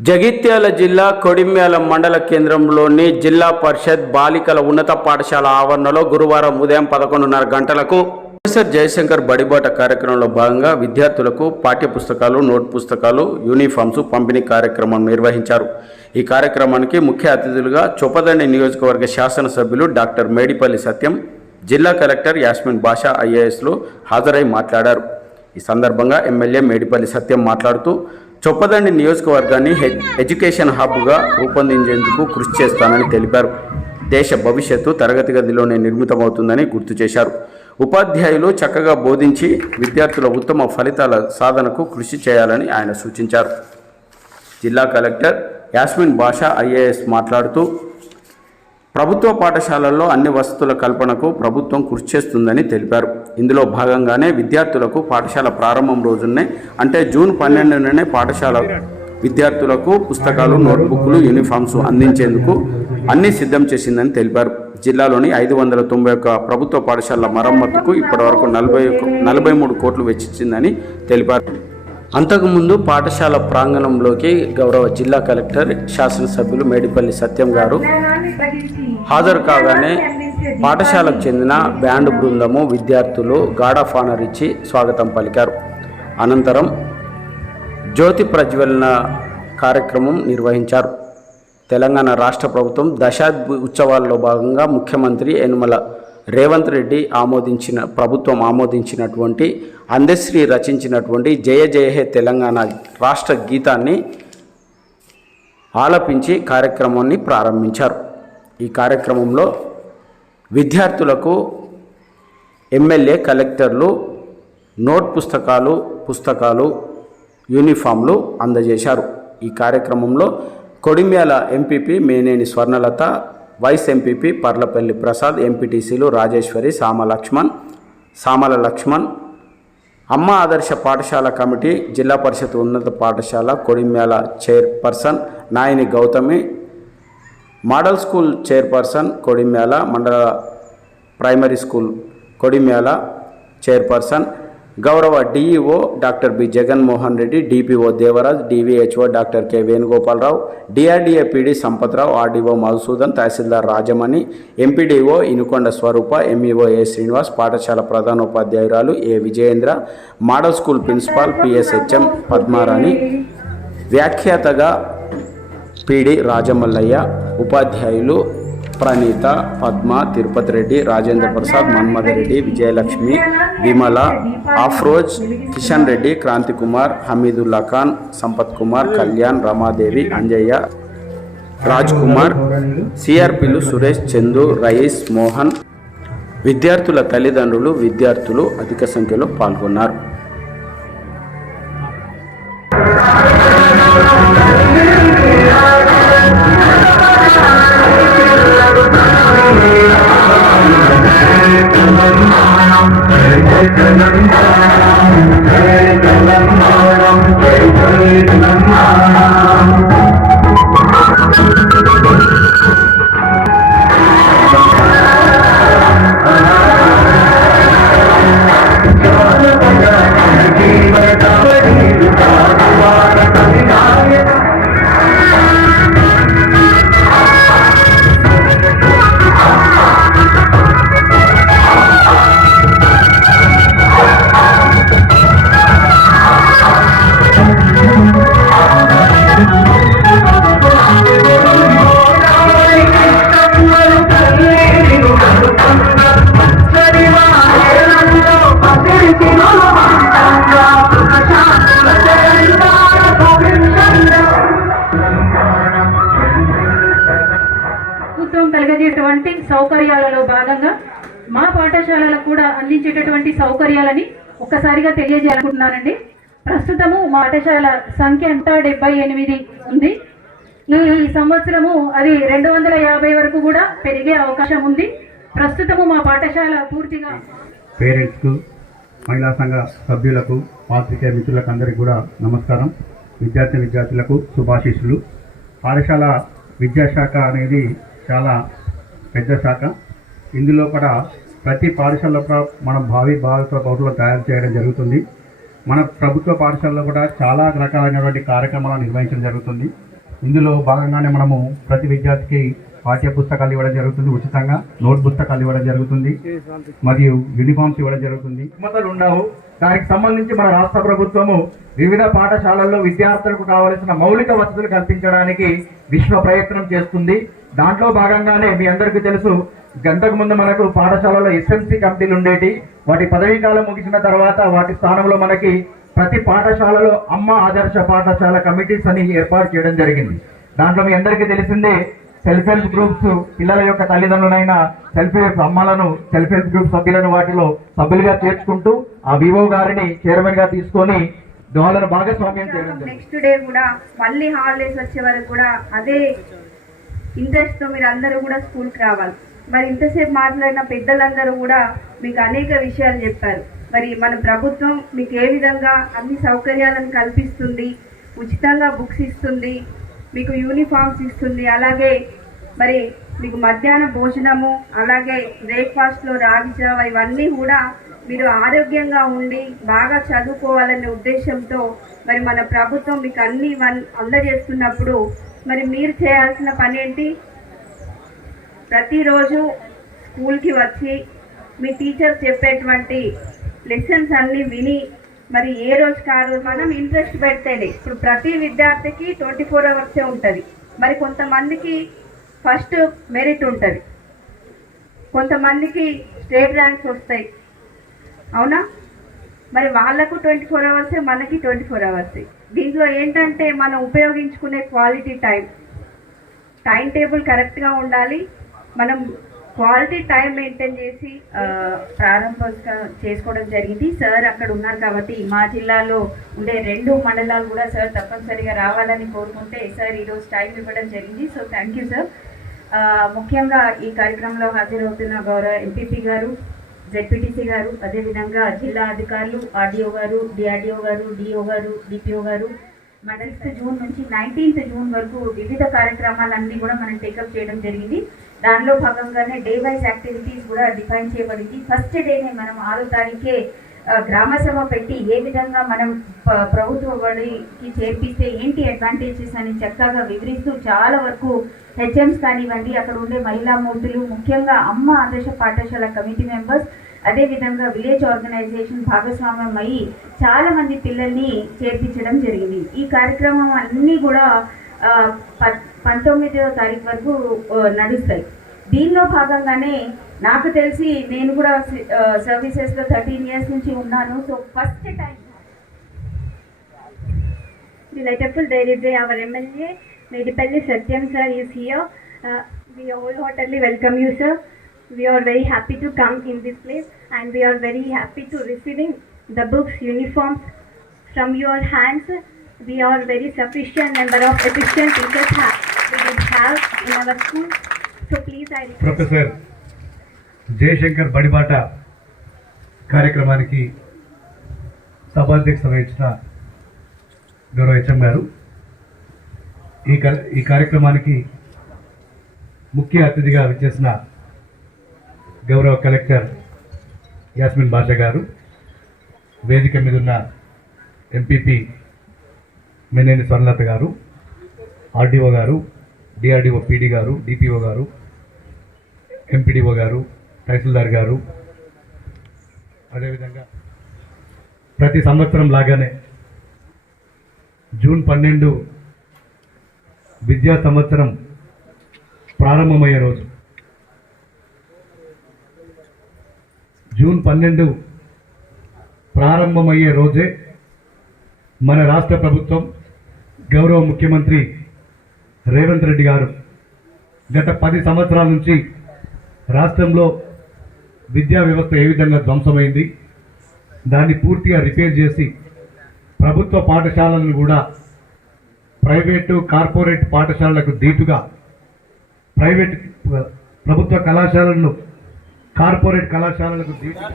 జగిత్యాల జిల్లా కొడిమ్యాల మండల కేంద్రంలోని జిల్లా పరిషత్ బాలికల ఉన్నత పాఠశాల ఆవరణలో గురువారం ఉదయం పదకొండున్నర గంటలకు ప్రొఫెసర్ జయశంకర్ బడిబాట కార్యక్రమంలో భాగంగా విద్యార్థులకు పాఠ్యపుస్తకాలు నోట్ పుస్తకాలు యూనిఫామ్స్ పంపిణీ కార్యక్రమం నిర్వహించారు. ఈ కార్యక్రమానికి ముఖ్య అతిథులుగా చొప్పదండి నియోజకవర్గ శాసనసభ్యులు డాక్టర్ మేడిపల్లి సత్యం జిల్లా కలెక్టర్ యాస్మిన్ బాషా ఐఏఎస్లు హాజరై మాట్లాడారు. ఈ సందర్భంగా ఎమ్మెల్యే మేడిపల్లి సత్యం మాట్లాడుతూ చొప్పదండి నియోజకవర్గాన్ని ఎడ్యుకేషన్ హబ్గా రూపొందించేందుకు కృషి చేస్తానని తెలిపారు. దేశ భవిష్యత్తు తరగతి గదిలోనే నిర్మితమవుతుందని గుర్తు చేశారు. ఉపాధ్యాయులు చక్కగా బోధించి విద్యార్థుల ఉత్తమ ఫలితాల సాధనకు కృషి చేయాలని ఆయన సూచించారు. జిల్లా కలెక్టర్ యాస్మిన్ బాషా ఐఏఎస్ మాట్లాడుతూ ప్రభుత్వ పాఠశాలల్లో అన్ని వసతుల కల్పనకు ప్రభుత్వం కృషి చేస్తుందని తెలిపారు. ఇందులో భాగంగానే విద్యార్థులకు పాఠశాల ప్రారంభం రోజునే అంటే జూన్ పన్నెండుననే పాఠశాల విద్యార్థులకు పుస్తకాలు నోట్బుక్లు యూనిఫామ్స్ అందించేందుకు అన్ని సిద్ధం చేసిందని తెలిపారు. జిల్లాలోని ఐదు వందల తొంభై ఒక్క ప్రభుత్వ పాఠశాలల మరమ్మతుకు ఇప్పటివరకు నలభై నలభై మూడు కోట్లు వెచ్చించిందని తెలిపారు. అంతకుముందు పాఠశాల ప్రాంగణంలోకి గౌరవ జిల్లా కలెక్టర్ శాసనసభ్యులు మేడిపల్లి సత్యం గారు హాజరు కాగానే పాఠశాలకు చెందిన బ్యాండ్ బృందము విద్యార్థులు గార్డ్ ఆఫ్ ఆనర్ ఇచ్చి స్వాగతం పలికారు. అనంతరం జ్యోతి ప్రజ్వలన కార్యక్రమం నిర్వహించారు. తెలంగాణ రాష్ట్ర ప్రభుత్వం దశాబ్ది ఉత్సవాల్లో భాగంగా ముఖ్యమంత్రి యనుమల రేవంత్ రెడ్డి ఆమోదించిన ప్రభుత్వం ఆమోదించినటువంటి అందశ్రీ రచించినటువంటి జయ జయ హే తెలంగాణ రాష్ట్ర గీతాన్ని ఆలపించి కార్యక్రమాన్ని ప్రారంభించారు. ఈ కార్యక్రమంలో విద్యార్థులకు ఎమ్మెల్యే కలెక్టర్లు నోట్ పుస్తకాలు పుస్తకాలు యూనిఫామ్లు అందజేశారు. ఈ కార్యక్రమంలో Kodimyal MPP Meneni Swarnalatha vice MPP Parlapalli Prasad ఎంపీటీసీలు రాజేశ్వరి సామ లక్ష్మణ్ సామల లక్ష్మణ్. అమ్మ ఆదర్శ పాఠశాల కమిటీ జిల్లా పరిషత్ ఉన్నత పాఠశాల Kodimyal chairperson Nayani Gautami model school chairperson Kodimyal మండల ప్రైమరీ స్కూల్ కొడిమ్యాల చైర్పర్సన్ గౌరవ DEO doctor B Jaganmohan Reddy DPO Devaraj DVHO doctor K Venugopala Rao DRDA PD Sampath Rao RDO Madhusudan tahsildar Rajamani MPDO Inukonda Swarupa MEO A Srinivas పాఠశాల ప్రధానోపాధ్యాయురాలు A Vijayendra model school principal PSHM Padmarani వ్యాఖ్యాతగా PD Rajamallaiah ఉపాధ్యాయులు ప్రణీత పద్మ తిరుపతి రెడ్డి రాజేంద్ర ప్రసాద్ మన్మథ రెడ్డి విజయలక్ష్మి విమల ఆఫ్రోజ్ కిషన్ రెడ్డి క్రాంతి కుమార్ హమీదుల్లా ఖాన్ సంపత్ కుమార్ కళ్యాణ్ రమాదేవి అంజయ్య రాజ్ కుమార్ సిఆర్పిలు సురేష్ చందు రయీస్ మోహన్. విద్యార్థుల తల్లిదండ్రులు విద్యార్థులు అధిక సంఖ్యలో పాల్గొన్నారు. ప్రభుత్వం సౌకర్యాలలో భాగంగా మా పాఠశాలలో కూడా అందించేటటువంటి సౌకర్యాలని ఒక్కసారిగా తెలియజేయాలనుకుంటున్నానండి. ప్రస్తుతము మా పాఠశాల సంఖ్య ఎంత డెబ్బై ఎనిమిది ఉంది. ఈ సంవత్సరము అది రెండు వందల యాభై వరకు కూడా పెరిగే అవకాశం ఉంది. ప్రస్తుతము మా పాఠశాల పూర్తిగా పేరెంట్స్కు మహిళా సంఘ సభ్యులకు పాత్రికేయ మిత్రులకు అందరికీ కూడా నమస్కారం. విద్యార్థి విద్యార్థులకు శుభాశీస్సులు. పాఠశాల విద్యాశాఖ అనేది చాలా పెద్ద శాఖ. ఇందులో కూడా ప్రతి పాఠశాలలో కూడా మనం భావి భావిత పౌరులను తయారు చేయడం జరుగుతుంది. మన ప్రభుత్వ పాఠశాలలో కూడా చాలా రకాలైనటువంటి కార్యక్రమాలు నిర్వహించడం జరుగుతుంది. ఇందులో భాగంగానే మనము ప్రతి విద్యార్థికి పాఠ్య పుస్తకాలు ఇవ్వడం జరుగుతుంది ఉచితంగా నోట్ పుస్తకాలు ఇవ్వడం జరుగుతుంది మరియు యూనిఫామ్స్ ఇవ్వడం జరుగుతుంది. రుగ్మతలు ఉండవు. దానికి సంబంధించి మన రాష్ట్ర ప్రభుత్వము వివిధ పాఠశాలల్లో విద్యార్థులకు కావలసిన మౌలిక వసతులు కల్పించడానికి విశ్వ ప్రయత్నం చేస్తుంది. దాంట్లో భాగంగానే మీ అందరికీ తెలుసు గంటకు ముందు మనకు పాఠశాలలో ఎస్ఎంసీ కమిటీలు ఉండేటి వాటి పదవీ కాలం ముగిసిన తర్వాత వాటి స్థానంలో మనకి ప్రతి పాఠశాలలో అమ్మ ఆదర్శ పాఠశాల కమిటీస్ అని ఏర్పాటు చేయడం జరిగింది. దాంట్లో మీ అందరికీ తెలిసిందే సెల్ఫ్ హెల్ప్ గ్రూప్స్ పిల్లల యొక్క తల్లిదండ్రులైన సెల్ఫ్ హెల్ప్ అమ్మలను సెల్ఫ్ హెల్ప్ గ్రూప్ సభ్యులను వాటిలో సభ్యులుగా చేర్చుకుంటూ ఆ వివో గారిని చైర్మన్గా తీసుకొని వాళ్ళను భాగస్వామ్యం చేయడం నెక్స్ట్ డే కూడా మళ్ళీ హాలిడేస్ వచ్చే వరకు కూడా అదే ఇంట్రెస్ట్తో మీరు అందరూ కూడా స్కూల్కి రావాలి. మరి ఇంతసేపు మాట్లాడిన పెద్దలందరూ కూడా మీకు అనేక విషయాలు చెప్పారు. మరి మన ప్రభుత్వం మీకు ఏ విధంగా అన్ని సౌకర్యాలను కల్పిస్తుంది ఉచితంగా బుక్స్ ఇస్తుంది మీకు యూనిఫామ్స్ ఇస్తుంది అలాగే మరి మీకు మధ్యాహ్న భోజనము అలాగే బ్రేక్ఫాస్ట్లో రాగి జావ ఇవన్నీ కూడా మీరు ఆరోగ్యంగా ఉండి బాగా చదువుకోవాలనే ఉద్దేశంతో మరి మన ప్రభుత్వం మీకు అన్ని అందజేస్తున్నప్పుడు మరి మీరు చేయాల్సిన పని ఏంటి? ప్రతిరోజు స్కూల్కి వచ్చి మీ టీచర్స్ చెప్పేటువంటి లెసన్స్ అన్నీ విని మరి ఏ రోజు కాదు మనం ఇంట్రెస్ట్ పెడితేనే. ఇప్పుడు ప్రతి విద్యార్థికి ట్వంటీ ఫోర్ అవర్సే ఉంటుంది. మరి కొంతమందికి ఫస్ట్ మెరిట్ ఉంటుంది. కొంతమందికి స్టేట్ ర్యాంక్స్ వస్తాయి. అవునా? మరి వాళ్ళకు ట్వంటీ ఫోర్ అవర్సే మనకి ట్వంటీ ఫోర్ అవర్సే. దీంట్లో ఏంటంటే మనం ఉపయోగించుకునే క్వాలిటీ టైం టైం టేబుల్ కరెక్ట్గా ఉండాలి. మనం క్వాలిటీ టైం మెయింటైన్ చేసి ప్రారంభంగా చేసుకోవడం జరిగింది. సార్ అక్కడ ఉన్నారు కాబట్టి మా జిల్లాలో ఉండే రెండు మండలాలు కూడా సార్ తప్పనిసరిగా రావాలని కోరుకుంటే సార్ ఈరోజు టైం ఇవ్వడం జరిగింది. సో థ్యాంక్ యూ సార్ ముఖ్యంగా ఈ కార్యక్రమంలో హాజరవుతున్న గౌరవ ఎంపీపీ గారు జెడ్పీటీసీ గారు అదేవిధంగా జిల్లా అధికారులు ఆర్డీఓ గారు డిఆర్డీఓ గారు డిఓ గారు డిపిఓ గారు. మన సిక్స్త్ జూన్ నుంచి నైన్టీన్త్ జూన్ వరకు వివిధ కార్యక్రమాలన్నీ కూడా మనం టేకప్ చేయడం జరిగింది. దానిలో భాగంగానే డే వైజ్ యాక్టివిటీస్ కూడా డిఫైన్ చేయబడింది. ఫస్ట్ డేనే మనం ఆరో తారీఖే గ్రామ సభ పెట్టి ఏ విధంగా మనం ప్రభుత్వ బడికి చేర్పిస్తే ఏంటి అడ్వాంటేజెస్ అని చక్కగా వివరిస్తూ చాలా వరకు హెచ్ఎంస్ కానివ్వండి అక్కడ ఉండే మహిళా మూర్తులు ముఖ్యంగా అమ్మ ఆదర్శ పాఠశాల కమిటీ మెంబర్స్ అదేవిధంగా విలేజ్ ఆర్గనైజేషన్ భాగస్వామ్యం అయ్యి చాలా మంది పిల్లల్ని చేర్పించడం జరిగింది. ఈ కార్యక్రమం అన్నీ కూడా ప- పంతొమ్మిదవ తారీఖు వరకు నడుస్తాయి. దీనిలో భాగంగానే నాకు తెలిసి నేను కూడా సర్వీసెస్లో థర్టీన్ ఇయర్స్ నుంచి ఉన్నాను. So first time Delightful there is a, our MLA, Medipalli Satyam sir is here. Uh, we wholeheartedly welcome you sir. We are very happy to come in this place and we are very happy to receiving the books, uniforms from your hands. We are very sufficient number of efficient teachers have, we have in our school. So please I request. Professor Jayashankar Badibata కార్యక్రమానికి సభాధ్యక్షత వహించిన గౌరవ HM గారు ఈ క- ఈ కార్యక్రమానికి ముఖ్య అతిథిగా విచ్చేసిన గౌరవ కలెక్టర్ యాస్మిన్ బాషా గారు వేదిక మీద ఉన్న ఎంపీపీ మెనేని స్వర్ణలత గారు ఆర్డీఓ గారు డిఆర్డీఓ పీడీ గారు డిపిఓ గారు ఎంపీడీఓ గారు తహసీల్దార్ గారు అదేవిధంగా ప్రతి సంవత్సరం లాగానే జూన్ పన్నెండు విద్యా సంవత్సరం ప్రారంభమయ్యే రోజు. జూన్ పన్నెండు ప్రారంభమయ్యే రోజే మన రాష్ట్ర ప్రభుత్వం గౌరవ ముఖ్యమంత్రి రేవంత్ రెడ్డి గారు గత పది సంవత్సరాల నుంచి రాష్ట్రంలో విద్యా వ్యవస్థ ఏ విధంగా ధ్వంసమైంది దాన్ని పూర్తిగా రిపేర్ చేసి ప్రభుత్వ పాఠశాలలను కూడా ప్రైవేటు కార్పొరేట్ పాఠశాలలకు దీటుగా ప్రైవేట్ ప్రభుత్వ కళాశాలలను కార్పొరేట్ కళాశాలలకు దీటుగా.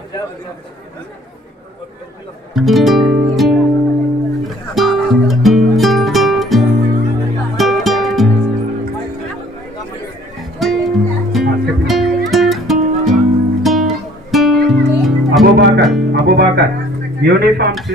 అబుబాకర్ అబూబాకర్ యూనిఫామ్స్